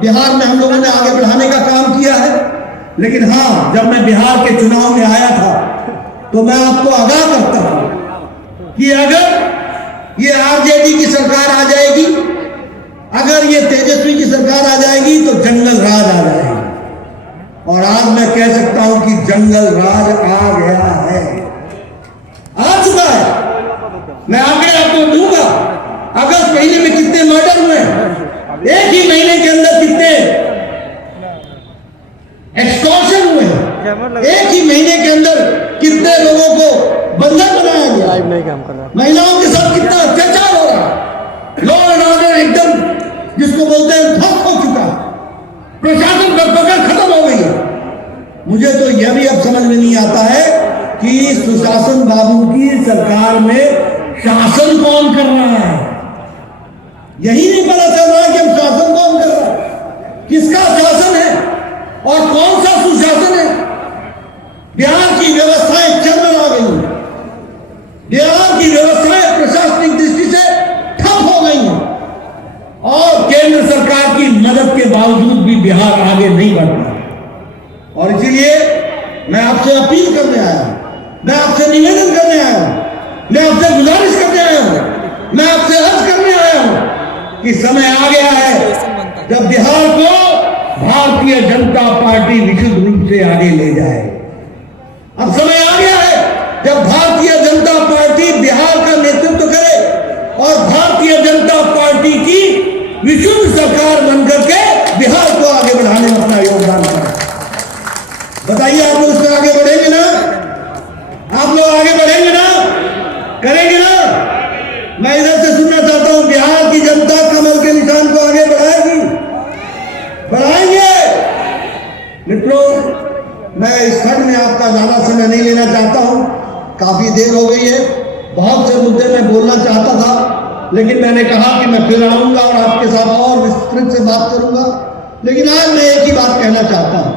बिहार में हम लोगों ने आगे बढ़ाने का काम किया है। लेकिन हाँ, जब मैं बिहार के चुनाव में आया था तो मैं आपको आगाह करता हूं कि अगर ये आरजेडी की सरकार आ जाएगी, अगर ये तेजस्वी की सरकार आ जाएगी तो जंगल राज आ जाएगा। और आज मैं कह सकता हूं कि जंगल राज आ गया है, आ चुका है। मैं आगे आपको दूंगा, अगस्त महीने में कितने मर्डर हुए, एक ही महीने के अंदर कितने एक्सटॉर्शन हुए, एक ही महीने के अंदर कितने लोगों को बंधक बनाया गया, महिलाओं के साथ कितना अत्याचार हो रहा, लॉ एंड ऑर्डर एकदम जिसको बोलते हैं ध्वस्त हो चुका, प्रशासन पर पकड़ खत्म हो गई है। मुझे तो यह भी अब समझ में नहीं आता है कि सुशासन बाबू की सरकार में शासन कौन कर रहा है। यही नहीं पता चल रहा है कि हम शासन कौन कर रहा है, किसका शासन है और कौन सा सुशासन है। बिहार की व्यवस्थाएं चरमरा गई, बिहार की व्यवस्थाएं प्रशासनिक दृष्टि से ठप हो गई हैं और केंद्र सरकार की मदद के बावजूद भी बिहार आगे नहीं बढ़ रहा। और इसीलिए मैं आपसे अपील करने आया हूं, मैं आपसे निवेदन करने आया हूं, मैं आपसे गुजारिश करने आया हूं, मैं आपसे अर्ज करने आया हूं कि समय आ गया है जब बिहार को भारतीय जनता पार्टी विशुद्ध रूप से आगे ले जाए। अब समय आ गया है जब भारतीय जनता पार्टी बिहार का नेतृत्व करे और भारतीय जनता पार्टी की विशुद्ध सरकार बनकर के बिहार को आगे बढ़ाने में अपना योगदान करे। बताइए, आप लोग उसमें आगे बढ़ेंगे ना? आप लोग आगे बढ़ेंगे ना? करेंगे ना? मैं इधर से सुनना चाहता हूं, बिहार की जनता कमल के निशान को आगे बढ़ाएगी, बढ़ाएंगे। मित्रों, मैं इस खंड में आपका ज्यादा समय नहीं लेना चाहता हूं, काफी देर हो गई है। बहुत से मुद्दे मैं बोलना चाहता था, लेकिन मैंने कहा कि मैं फिर आऊंगा और आपके साथ और विस्तृत से बात करूंगा। लेकिन आज मैं एक ही बात कहना चाहता हूं,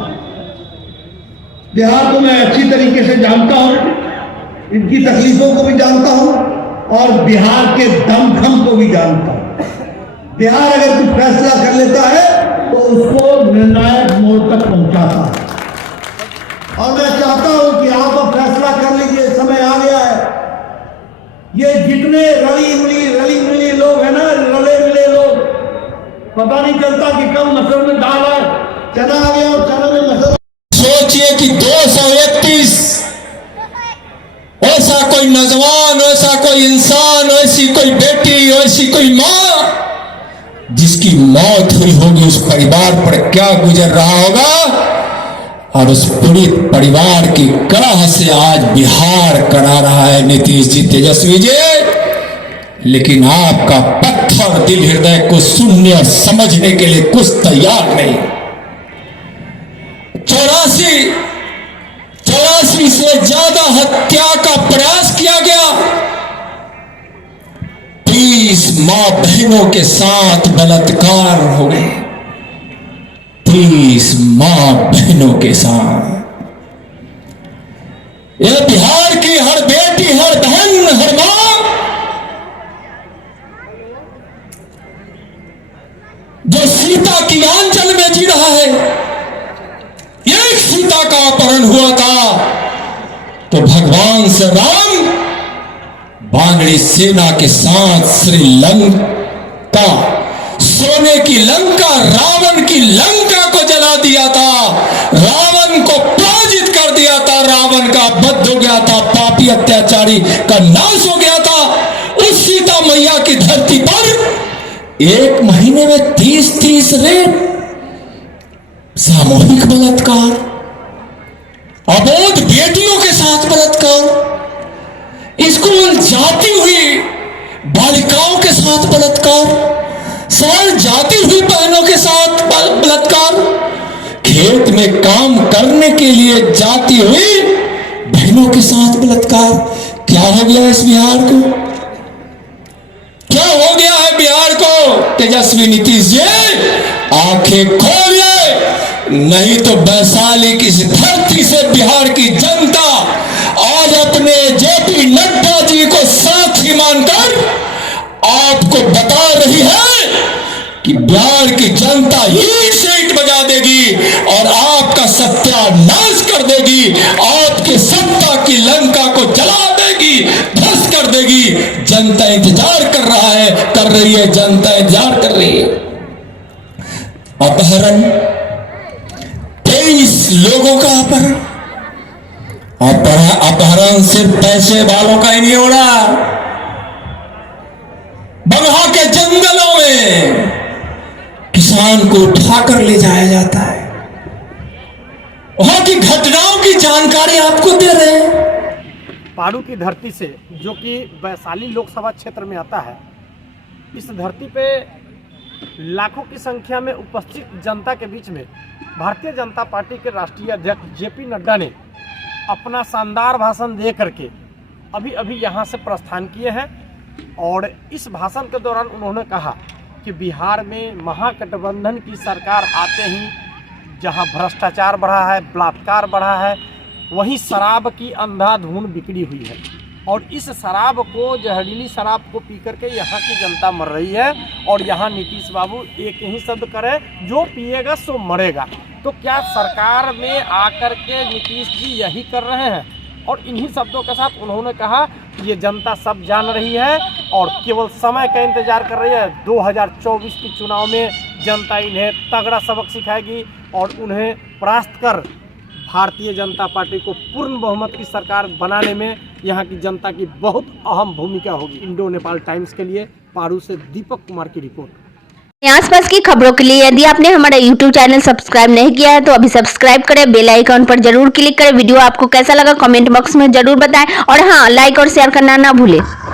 बिहार को मैं अच्छी तरीके से जानता हूं, इनकी तकलीफों को भी जानता हूं और बिहार के दमखम को भी जानता हूं। बिहार अगर कुछ फैसला कर लेता है तो उसको निर्णायक मोड़ तक पहुंचाता है। और मैं चाहता हूं कि आप अब फैसला कर लीजिए, समय आ गया है। ये जितने रली मिली लोग हैं ना, रले मिले लोग, पता नहीं चलता कि कब मसल में दाल है, चना आ गया और चना में मसल। सोचिए कि 231 ऐसा कोई नौजवान, ऐसा कोई इंसान, ऐसी कोई बेटी, ऐसी कोई मां जिसकी मौत हुई होगी, उस परिवार पर क्या गुजर रहा होगा। और उस पीड़ित परिवार की कड़ाह से आज बिहार करा रहा है नीतीश जी, तेजस्वी जी। लेकिन आपका पत्थर दिल हृदय को सुनने और समझने के लिए कुछ तैयार नहीं। 84 से ज्यादा हत्या का प्रयास किया गया, 30 मां बहनों के साथ बलात्कार हो गए, 30 मां बहनों के साथ। यह बिहार की हर बेटी, हर बहन, हर मां जो सीता की आंचल में जी रहा है। एक सीता का अपहरण हुआ था तो भगवान श्री राम बानरी सेना के साथ श्रीलंका, सोने की लंका, रावण की लंका को जला दिया था, रावण को पराजित कर दिया था, रावण का वध हो गया था, पापी अत्याचारी का नाश हो गया था। उस सीता मैया की धरती पर एक महीने में 30 रेप, सामूहिक बलात्कार, अबोध बेटियों के साथ बलात्कार, स्कूल जाती हुई बालिकाओं के साथ बलात्कार, शहर जाती हुई बहनों के साथ बलात्कार, खेत में काम करने के लिए जाती हुई बहनों के साथ बलात्कार। क्या हो गया इस बिहार को? क्या हो गया है बिहार को? तेजस्वी नीतीश जी, आंखें खोलिए, नहीं तो वैशाली की इस धरती से बिहार की जनता आज अपने जेपी नड्डा जी को साथी मानकर आपको बता रही है कि कि बिहार की जनता ही सीट बजा देगी और आपका सत्यानाश कर देगी, आपके सत्ता की लंका को जला देगी, ध्वस्त कर देगी। जनता इंतजार कर रहा है, कर रही है, जनता इंतजार कर रही है। अपहरण, 23 लोगों का अपहरण। अपहरण सिर्फ पैसे वालों का ही नहीं हो रहा, बगहा के जंगलों में किसान को उठाकर ले जाया जाता है। वहां की घटनाओं की जानकारी आपको दे रहे हैं। पारू की धरती से, जो कि वैशाली लोकसभा क्षेत्र में आता है, इस धरती पे लाखों की संख्या में उपस्थित जनता के बीच में भारतीय जनता पार्टी के राष्ट्रीय अध्यक्ष जेपी नड्डा ने अपना शानदार भाषण दे करके अभी अभी यहाँ से प्रस्थान किए हैं। और इस भाषण के दौरान उन्होंने कहा कि बिहार में महागठबंधन की सरकार आते ही जहाँ भ्रष्टाचार बढ़ा है, बलात्कार बढ़ा है, वहीं शराब की अंधाधुंध बिक्री हुई है। और इस शराब को, जहरीली शराब को पी करके यहाँ की जनता मर रही है। और यहाँ नीतीश बाबू एक ही शब्द करें, जो पिएगा सो मरेगा। तो क्या सरकार में आकर के नीतीश जी यही कर रहे हैं? और इन्हीं शब्दों के साथ उन्होंने कहा कि ये जनता सब जान रही है और केवल समय का इंतजार कर रही है। 2024 के चुनाव में जनता इन्हें तगड़ा सबक सिखाएगी और उन्हें परास्त कर भारतीय जनता पार्टी को पूर्ण बहुमत की सरकार बनाने में यहाँ की जनता की बहुत अहम भूमिका होगी। इंडो नेपाल टाइम्स के लिए पारू से दीपक कुमार की रिपोर्ट। आसपास की खबरों के लिए यदि आपने हमारा YouTube चैनल सब्सक्राइब नहीं किया है तो अभी सब्सक्राइब करें, बेल आइकॉन पर जरूर क्लिक करें। वीडियो आपको कैसा लगा कमेंट बॉक्स में जरूर बताएं और हाँ, लाइक और शेयर करना ना भूलें।